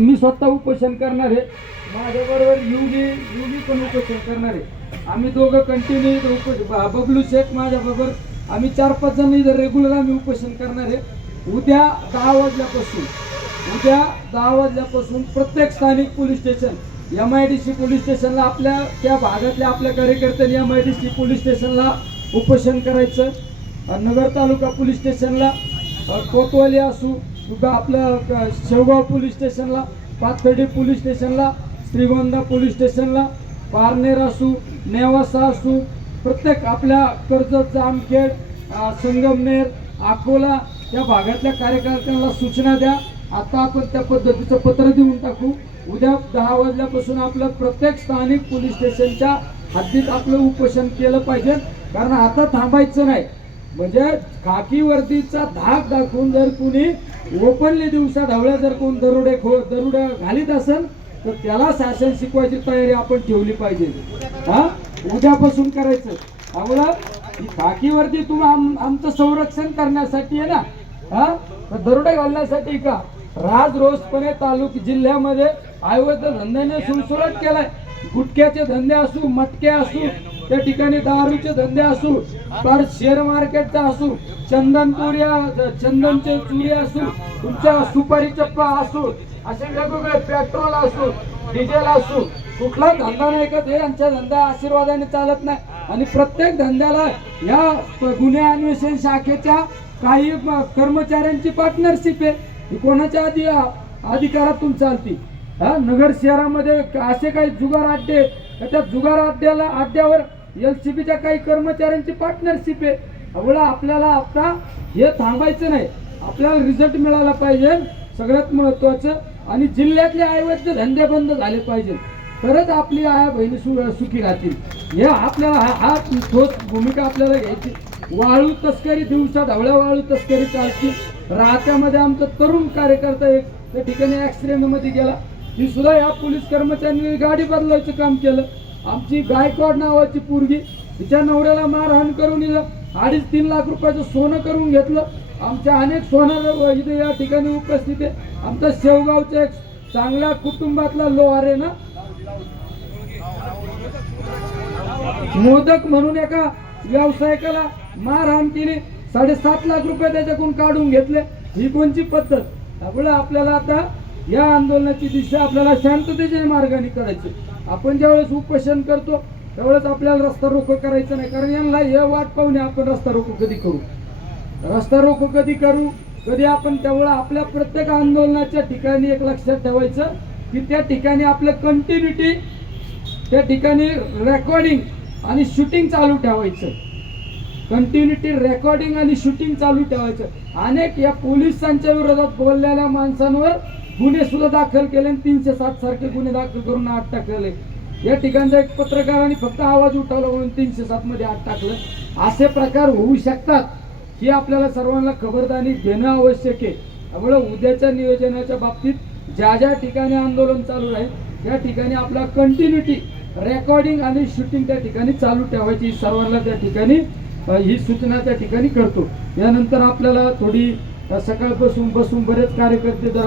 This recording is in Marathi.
मी स्वतः उपोषण करणार आहे, माझ्याबरोबर युगी पण उपोषण करणार आहे. आम्ही दोघं कंटिन्यू बबलू शेख माझ्याबरोबर आम्ही 4-5 जण इथं रेग्युलर आम्ही उपोषण करणार आहे. उद्या 10 वाजल्यापासून प्रत्येक स्थानिक पोलीस स्टेशन MIDC पोलीस स्टेशनला आपल्या त्या भागातल्या आपल्या कार्यकर्त्यांनी MIDC पोलीस स्टेशनला उपोषण करायचं. नगर तालुका पोलीस स्टेशनला, कोतवाली असू, आपलं शेवगाव पोलीस स्टेशनला, पाथर्डी पोलीस स्टेशनला, श्रीगोंदा पोलीस स्टेशनला, पारनेर असू, नेवासा असू, प्रत्येक आपल्या कर्जत, जामखेड, संगमनेर, अकोला या भागातल्या कार्यकर्त्यांना सूचना द्या. आता आपण त्या पद्धतीचं पत्र देऊन टाकू. उद्या 10 वाजल्यापासून आपलं प्रत्येक स्थानिक पोलीस स्टेशनच्या हद्दीत आपलं उपोषण केलं पाहिजे. कारण आता थांबायचं नाही. म्हणजे खाकी वर्दीचा धाक दाखवून जर कुणी ओपनली दिवसा ढवळ्या जर कोण दरोडा घालीत असेल तर त्याला शासन शिकवायची तयारी आपण ठेवली पाहिजे. उद्यापासून करायचं. त्यामुळं ही खाकी वर्दी तुम्ही आमचं संरक्षण करण्यासाठी आहे ना, दरोडे घालण्यासाठी का? रोजपणे जिल्ह्यामध्ये अवैध धंद्याने सुळसुळाट केलाय. गुटख्याचे धंदे असू, मटके असू, त्या ठिकाणी दारूचे धंदे असू, तर शेअर मार्केटचा असू, चंदनचे चुरी असू, तुमच्या सुपारी चप्पा असू, असे वेगवेगळे पेट्रोल असू, डिझेल असू, कुठला धंदा नाही का ते यांचा धंदा आशीर्वादाने चालत नाही. आणि प्रत्येक धंद्याला या गुन्हे अन्वेषण शाखेच्या काही कर्मचाऱ्यांची पार्टनरशिप आहे. ही कोणाच्या अधिकारातून चालती? नगर शहरामध्ये असे काही जुगार अड्डे, त्या जुगार अड्ड्यावर LCBच्या काही कर्मचाऱ्यांची पार्टनरशिप आहे. अवळा आपल्याला आता हे थांबायचं नाही. आपल्याला रिझल्ट मिळाला पाहिजे सगळ्यात महत्वाचं. आणि जिल्ह्यातले अवैध धंदे बंद झाले पाहिजे, तरच आपली आया बहिणी सुखी राहतील. हे आपल्याला हा ठोस भूमिका आपल्याला घ्यायची. वाळू तस्करी, दिवसा ढवळ्या वाळू तस्करी चालती. राहत्यामध्ये आमचा तरुण कार्यकर्ता एक त्या ठिकाणी ॲक्सिडेंटमध्ये गेला. ती सुद्धा या पोलीस कर्मचाऱ्यांनी गाडी बदलायचं काम केलं. आमची गायकवाड नावाची पोरगी, तिच्या नवऱ्याला मारहाण करून 2.5-3 लाख रुपयाचं सोनं करून घेतलं. आमच्या अनेक सोनं इथे या ठिकाणी उपस्थित आहे. आमचा शेवगावच्या एक चांगल्या कुटुंबातला लोहार आहे ना, मोदक म्हणून एका व्यावसायिकाला मारहाण केली. 7.5 लाख रुपये त्याच्याकडून काढून घेतले. ही कोणची पद्धत? त्यामुळे आपल्याला आता या आंदोलनाची दिशा आपल्याला शांततेच्या मार्गाने करायची. आपण ज्यावेळेस उपोषण करतो त्यावेळेस आपल्याला रस्ता रोको करायचं नाही. कारण यांना हे वाट पाहून आपण रस्ता रोको कधी करू, कधी आपण. त्यामुळे आपल्या प्रत्येक आंदोलनाच्या ठिकाणी एक लक्षात ठेवायचं की त्या ठिकाणी आपलं कंटिन्युटी, त्या ठिकाणी रेकॉर्डिंग आणि शूटिंग चालू ठेवायचं. कंटिन्युटी रेकॉर्डिंग आणि शूटिंग चालू ठेवायचं. अनेक या पोलिसांच्या विरोधात बोललेल्या माणसांवर गुन्हे सुद्धा दाखल केले. 307 सारखे गुन्हे दाखल करून आत टाकले. या ठिकाणचा एक पत्रकारांनी फक्त आवाज उठवला म्हणून 307 मध्ये आत टाकलं. असे प्रकार होऊ शकतात ही आपल्याला सर्वांना खबरदारी घेणं आवश्यक आहे. त्यामुळे उद्याच्या नियोजनाच्या बाबतीत ज्या ज्या ठिकाणी आंदोलन चालू राहील त्या ठिकाणी आपला कंटिन्युटी रेकॉर्डिंग आणि शूटिंग त्या ठिकाणी चालू ठेवायची. सर्वांना त्या ठिकाणी ही सूचना त्या ठिकाणी करतो. यानंतर आपल्याला थोडी सकाळपासून बसून बरेच कार्यकर्ते जरा